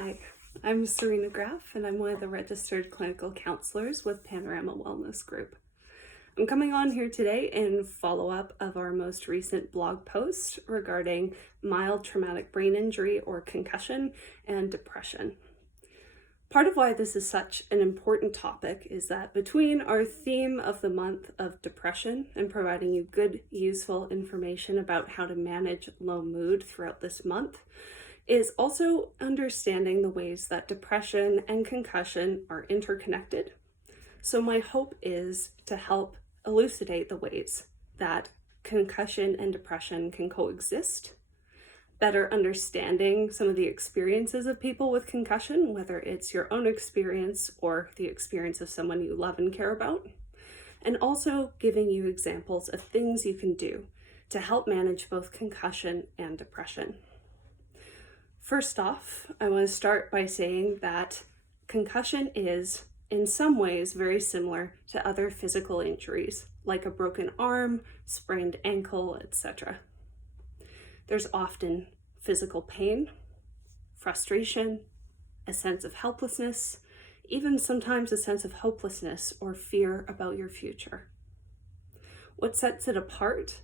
Hi, I'm Serena Graf, and I'm one of the registered clinical counselors with Panorama Wellness Group. I'm coming on here today in follow-up of our most recent blog post regarding mild traumatic brain injury or concussion and depression. Part of why this is such an important topic is that between our theme of the month of depression and providing you good, useful information about how to manage low mood throughout this month, is also understanding the ways that depression and concussion are interconnected. So my hope is to help elucidate the ways that concussion and depression can coexist, better understanding some of the experiences of people with concussion, whether it's your own experience or the experience of someone you love and care about, and also giving you examples of things you can do to help manage both concussion and depression. First off, I want to start by saying that concussion is, in some ways, very similar to other physical injuries, like a broken arm, sprained ankle, etc. There's often physical pain, frustration, a sense of helplessness, even sometimes a sense of hopelessness or fear about your future. What sets it apart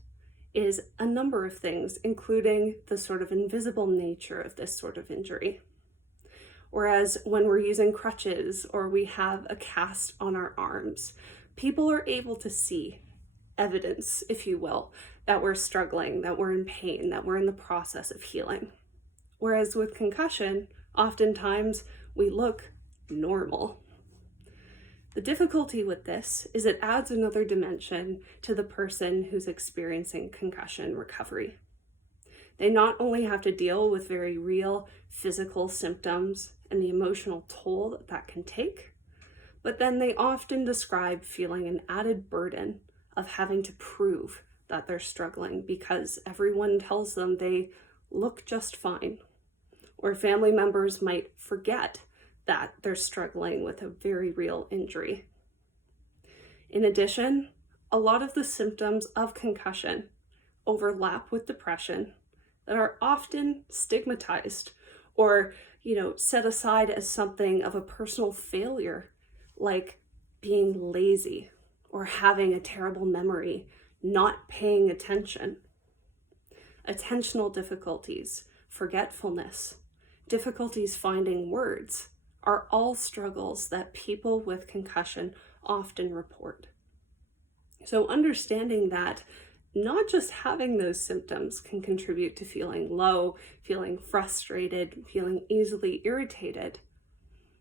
is a number of things, including the sort of invisible nature of this sort of injury. Whereas when we're using crutches or we have a cast on our arms, people are able to see evidence, if you will, that we're struggling, that we're in pain, that we're in the process of healing. Whereas with concussion, oftentimes we look normal. The difficulty with this is it adds another dimension to the person who's experiencing concussion recovery. They not only have to deal with very real physical symptoms and the emotional toll that that can take, but then they often describe feeling an added burden of having to prove that they're struggling because everyone tells them they look just fine, or family members might forget that they're struggling with a very real injury. In addition, a lot of the symptoms of concussion overlap with depression that are often stigmatized or, set aside as something of a personal failure, like being lazy or having a terrible memory, not paying attention. Attentional difficulties, forgetfulness, difficulties finding words are all struggles that people with concussion often report. So understanding that not just having those symptoms can contribute to feeling low, feeling frustrated, feeling easily irritated,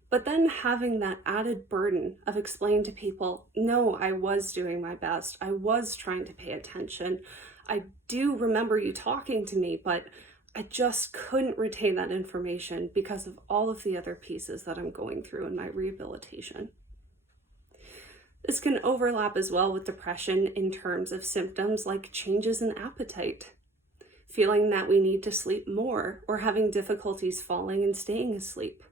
but then having that added burden of explaining to people, no, I was doing my best, I was trying to pay attention, I do remember you talking to me, but I just couldn't retain that information because of all of the other pieces that I'm going through in my rehabilitation. This can overlap as well with depression in terms of symptoms like changes in appetite, feeling that we need to sleep more, or having difficulties falling and staying asleep.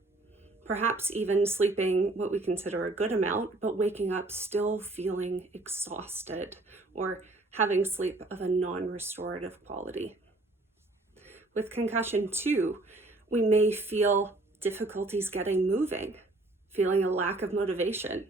Perhaps even sleeping what we consider a good amount, but waking up still feeling exhausted, or having sleep of a non-restorative quality. With concussion too, we may feel difficulties getting moving, feeling a lack of motivation,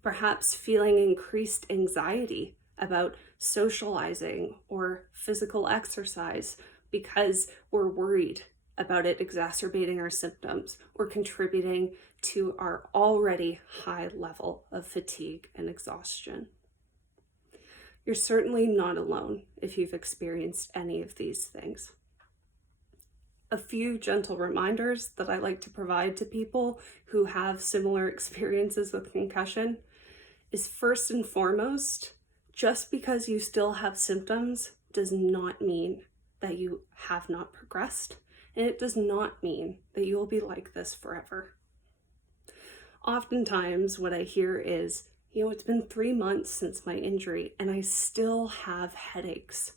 perhaps feeling increased anxiety about socializing or physical exercise because we're worried about it exacerbating our symptoms or contributing to our already high level of fatigue and exhaustion. You're certainly not alone if you've experienced any of these things. A few gentle reminders that I like to provide to people who have similar experiences with concussion is, first and foremost, just because you still have symptoms does not mean that you have not progressed, and it does not mean that you will be like this forever. Oftentimes what I hear is, it's been 3 months since my injury and I still have headaches.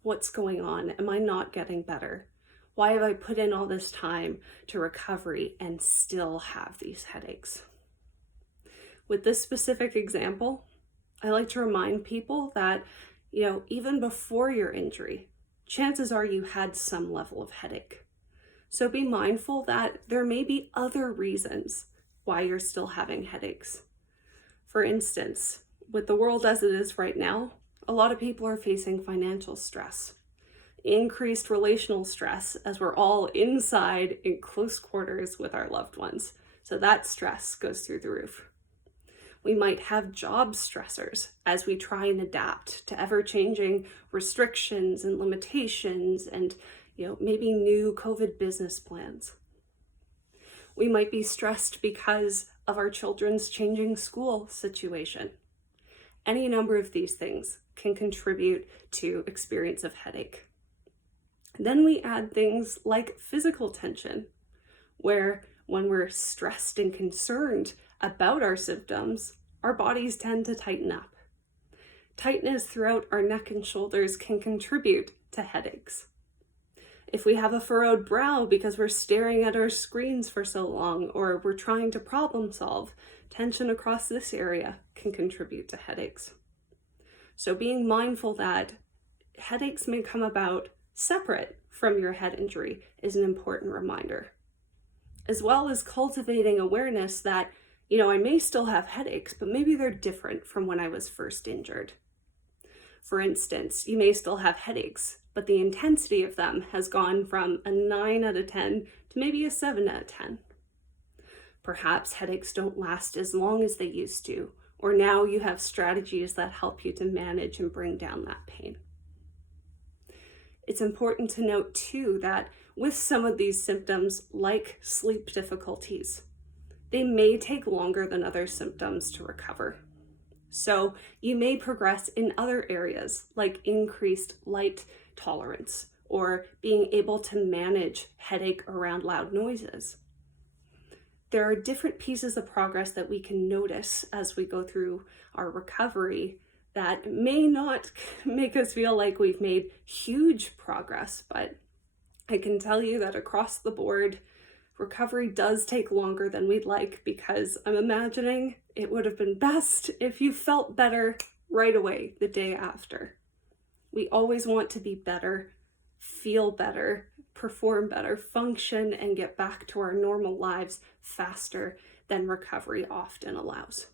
What's going on? Am I not getting better? Why have I put in all this time to recovery and still have these headaches? With this specific example, I like to remind people that, even before your injury, chances are you had some level of headache. So be mindful that there may be other reasons why you're still having headaches. For instance, with the world as it is right now, a lot of people are facing financial stress, increased relational stress as we're all inside in close quarters with our loved ones. So that stress goes through the roof. We might have job stressors as we try and adapt to ever-changing restrictions and limitations and maybe new COVID business plans. We might be stressed because of our children's changing school situation. Any number of these things can contribute to experience of headache. Then we add things like physical tension, where when we're stressed and concerned about our symptoms, our bodies tend to tighten up. Tightness throughout our neck and shoulders can contribute to headaches. If we have a furrowed brow because we're staring at our screens for so long, or we're trying to problem solve, tension across this area can contribute to headaches. So being mindful that headaches may come about separate from your head injury is an important reminder, as well as cultivating awareness that, I may still have headaches, but maybe they're different from when I was first injured. For instance, you may still have headaches, but the intensity of them has gone from a 9 out of 10 to maybe a 7 out of 10. Perhaps headaches don't last as long as they used to, or now you have strategies that help you to manage and bring down that pain. It's important to note too that with some of these symptoms, like sleep difficulties, they may take longer than other symptoms to recover. So you may progress in other areas like increased light tolerance or being able to manage headache around loud noises. There are different pieces of progress that we can notice as we go through our recovery that may not make us feel like we've made huge progress, but I can tell you that across the board, recovery does take longer than we'd like, because I'm imagining it would have been best if you felt better right away the day after. We always want to be better, feel better, perform better, function, and get back to our normal lives faster than recovery often allows.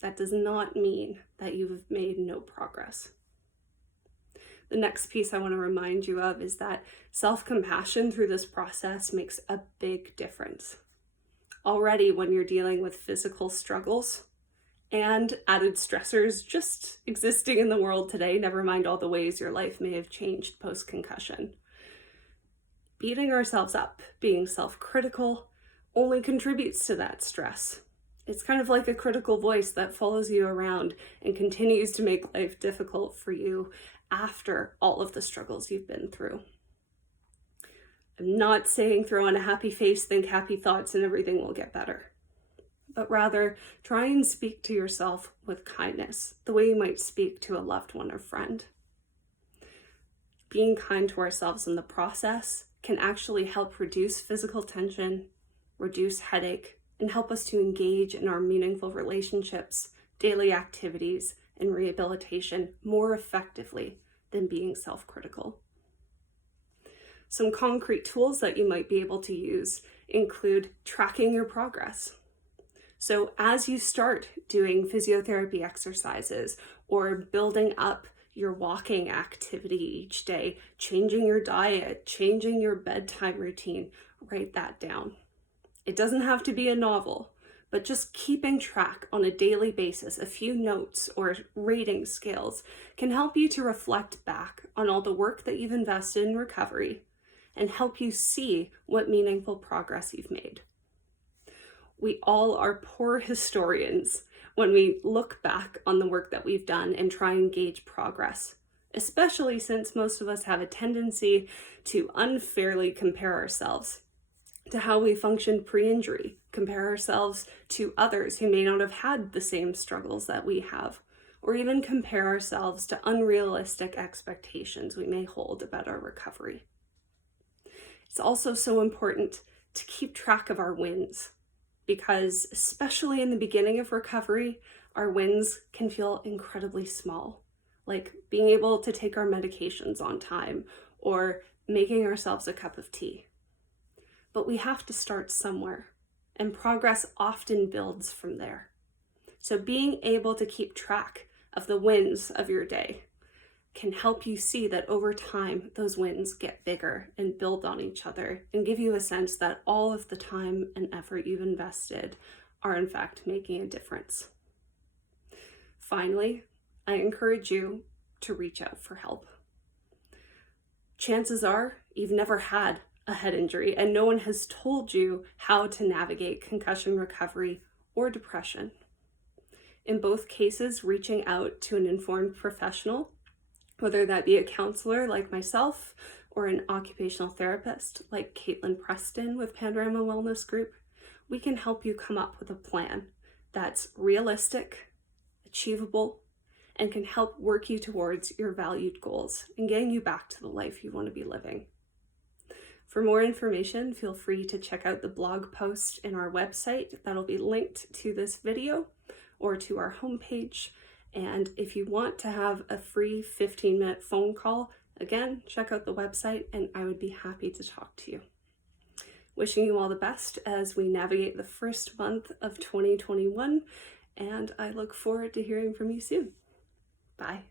That does not mean that you've made no progress. The next piece I want to remind you of is that self-compassion through this process makes a big difference. Already when you're dealing with physical struggles and added stressors just existing in the world today, never mind all the ways your life may have changed post-concussion, beating ourselves up, being self-critical, only contributes to that stress. It's kind of like a critical voice that follows you around and continues to make life difficult for you after all of the struggles you've been through. I'm not saying throw on a happy face, think happy thoughts, and everything will get better. But rather, try and speak to yourself with kindness, the way you might speak to a loved one or friend. Being kind to ourselves in the process can actually help reduce physical tension, reduce headache, and help us to engage in our meaningful relationships, daily activities, and rehabilitation more effectively than being self-critical. Some concrete tools that you might be able to use include tracking your progress. So as you start doing physiotherapy exercises or building up your walking activity each day, changing your diet, changing your bedtime routine, write that down. It doesn't have to be a novel, but just keeping track on a daily basis, a few notes or rating scales can help you to reflect back on all the work that you've invested in recovery and help you see what meaningful progress you've made. We all are poor historians when we look back on the work that we've done and try and gauge progress, especially since most of us have a tendency to unfairly compare ourselves to how we functioned pre-injury, compare ourselves to others who may not have had the same struggles that we have, or even compare ourselves to unrealistic expectations we may hold about our recovery. It's also so important to keep track of our wins, because especially in the beginning of recovery, our wins can feel incredibly small, like being able to take our medications on time or making ourselves a cup of tea. but we have to start somewhere, and progress often builds from there. So being able to keep track of the wins of your day can help you see that over time, those wins get bigger and build on each other and give you a sense that all of the time and effort you've invested are in fact making a difference. Finally, I encourage you to reach out for help. Chances are you've never had a head injury and no one has told you how to navigate concussion recovery or depression. In both cases, reaching out to an informed professional, whether that be a counselor like myself or an occupational therapist like Caitlin Preston with Panorama Wellness Group, we can help you come up with a plan that's realistic, achievable, and can help work you towards your valued goals and getting you back to the life you want to be living. For more information, feel free to check out the blog post in our website that'll be linked to this video or to our homepage. And if you want to have a free 15-minute phone call, again, check out the website and I would be happy to talk to you. Wishing you all the best as we navigate the first month of 2021, and I look forward to hearing from you soon. Bye.